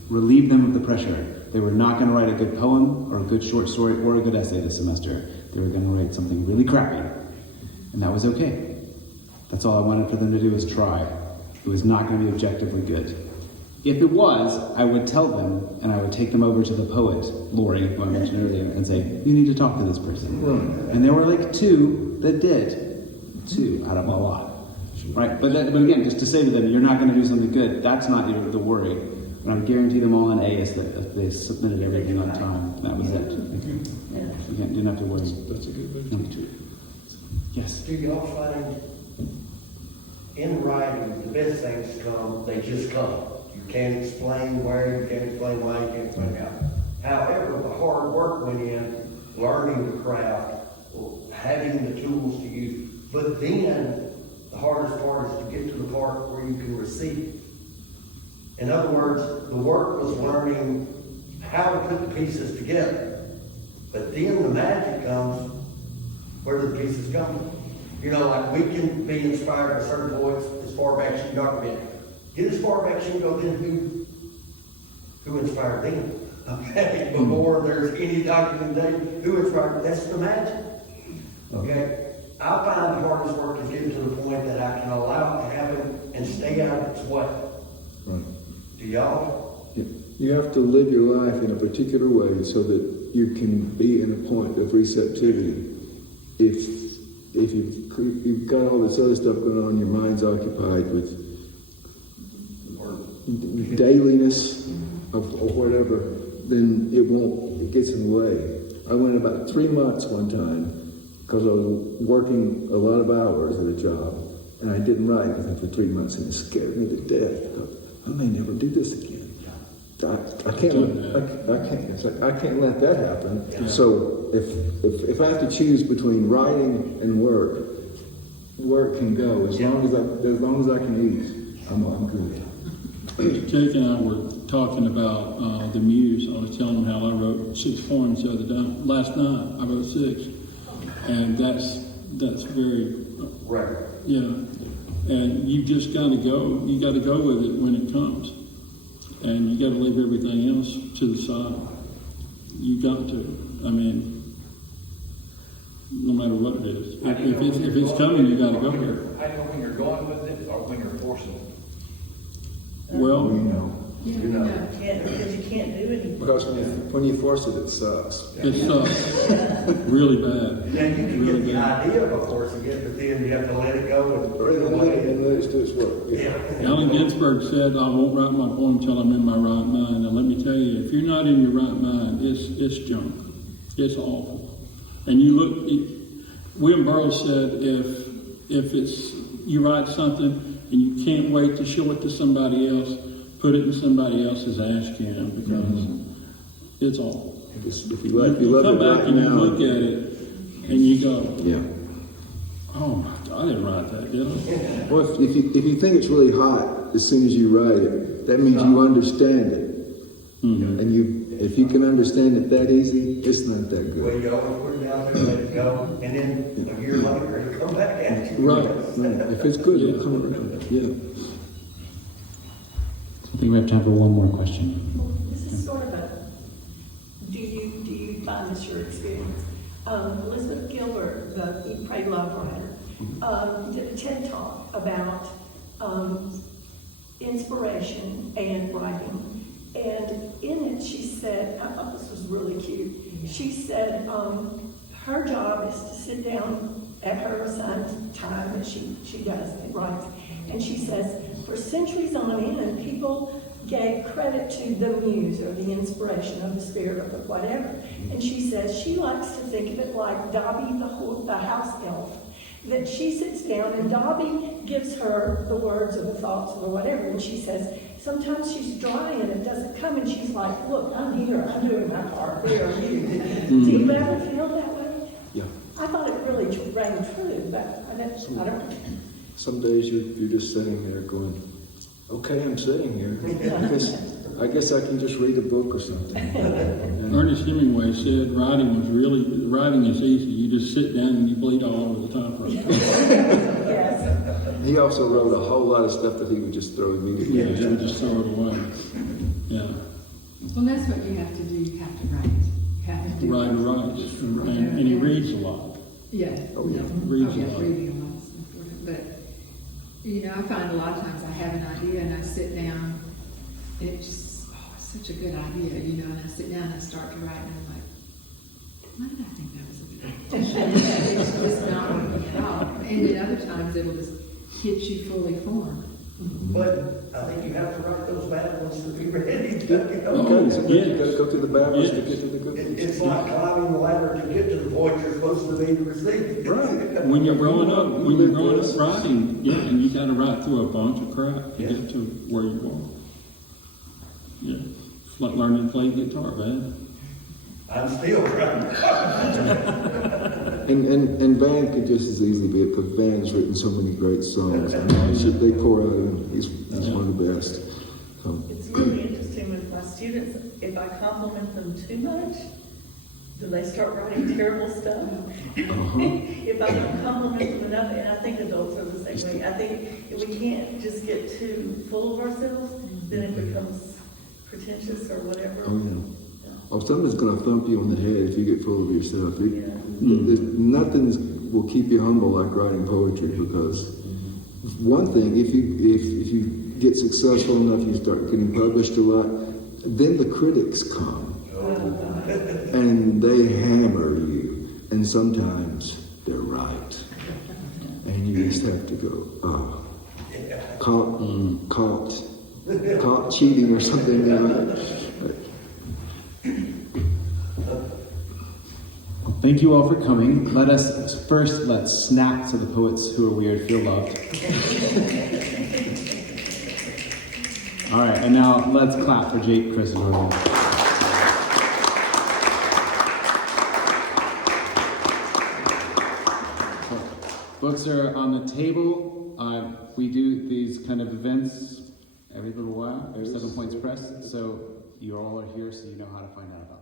relieve them of the pressure. They were not going to write a good poem or a good short story or a good essay this semester. They were going to write something really crappy. And that was okay. That's all I wanted for them to do was try. It was not going to be objectively good. If it was, I would tell them, and I would take them over to the poet, Lori, who I mentioned earlier, and say, you need to talk to this person. Right. And there were like 2 that did. 2 out of a lot. Right? But again, just to say to them, you're not going to do something good, that's not the worry. And I would guarantee them all an A if they submitted everything on time. That was it. You didn't have to worry. That's a good way to teach it. Yes? Do y'all find in writing the best things come, they just come? You can't explain where, you can't explain why, you can't explain how. However, the hard work went in learning the craft, having the tools to use. But then the hardest part is to get to the part where you can receive. In other words, the work was learning how to put the pieces together. But then the magic comes, where do the pieces come from? Like we can be inspired by certain voice as far back as you can document. Get as far back as you can go, then who inspired them? Okay, before there's any documentation, who inspired? That's the magic. Okay, I find the hardest work is getting to the point that I can allow it to happen and stay out of its way. Right. Do y'all? You have to live your life in a particular way so that you can be in a point of receptivity. If you've got all this other stuff going on, your mind's occupied with dailiness of whatever, then it gets in the way. I went about 3 months one time because I was working a lot of hours at a job, and I didn't write anything for 3 months, and it scared me to death. I may never do this again. I can't let that happen. Yeah. So if I have to choose between writing and work can go as long as I can eat. I'm good. Jake and I were talking about the Muse. I was telling him how I wrote 6 poems the other day. Last night I wrote 6, and that's very right. And you just got to go. You got to go with it when it comes. And you got to leave everything else to the side. You got to. I mean, no matter what it is. If it's coming, you got to go with it. I know when you're going with it or when you're forcing it. Well, because you can't do anything. Because when you force it, it sucks. it sucks. Really bad. Now you can get the idea of forcing it, but then you have to let it go And let it do its work. Yeah. Allen Ginsberg said, I won't write my poem until I'm in my right mind. And let me tell you, if you're not in your right mind, it's junk. It's awful. And you look, William Burroughs said, if it's, you write something and you can't wait to show it to somebody else, put it in somebody else's ash can because it's awful. If you come back and you look at it and you go, yeah. Oh my God, I didn't write that, did I? Well, if you think it's really hot as soon as you write it, that means you understand it. Mm-hmm. And if you can understand it that easy, it's not that Well, good. you always put it down there, let it go, and then a year later it'll come back at you. Right. If it's good, it'll come around. Yeah. I think we have time for one more question. This is sort of a, do you find this your experience? Elizabeth Gilbert, the Eat, Pray, Love writer, did a TED Talk about inspiration and writing. And in it, she said, I thought this was really cute. She said her job is to sit down at her assigned time that she does and writes. And she says, for centuries on end, people gave credit to the muse or the inspiration of the spirit or the whatever. And she says she likes to think of it like Dobby the house elf. That she sits down and Dobby gives her the words or the thoughts or whatever. And she says, sometimes she's dry and it doesn't come and she's like, look, I'm here, I'm doing my part, where are you? Do you ever feel that way? Yeah. I thought it really rang true, but I don't know. Some days you're just sitting there going, okay, I'm sitting here. I guess I can just read a book or something. Ernest Hemingway said writing is easy. You just sit down and you bleed all over the top of it. Yes. He also wrote a whole lot of stuff that he would just throw immediately. Yeah, you would just throw it away. Yeah. Well, that's what you have to do. You have to write. You have to do Writes. And he reads a lot. Yes. Oh, yeah. Reads a yes, lot. reading a lot is important. But, I find a lot of times I have an idea and I sit down. It's just, it's such a good idea, and I sit down and I start to write and I'm like, why did I think that was a good idea? It's just not working at all. And then other times it'll just hit you fully formed. But I think you have to write those bad ones to be ready. Okay, sometimes you gotta go through the bad ones to get to the good ones. It's like climbing the ladder to get to the point you're supposed to be to receive. Right. When you're growing up writing, and you got to write through a bunch of crap to get to where you are. Yeah, it's like learning to play guitar, man. I'm still trying. And Van could just as easily be it, because Van's written so many great songs. They pour out, and he's one of the best. It's really interesting with my students, if I compliment them too much, do they start writing terrible stuff? If I don't compliment them enough, and I think adults are the same way. I think if we can't just get too full of ourselves, then it becomes pretentious or whatever. Oh, yeah. Oh, something's going to thump you on the head if you get full of yourself. Nothing will keep you humble like writing poetry, because one thing, if you get successful enough, you start getting published a lot, then the critics come and they hammer you, and sometimes they're right, and you just have to go, caught cheating or something. Thank you all for coming. Let's snap to the poets who are weird feel loved. All right, and now let's clap for Jake, Chris, and Jordan. Books are on the table. We do these kind of events every little while. There's 7 Points Press, so you all are here, so you know how to find out about them.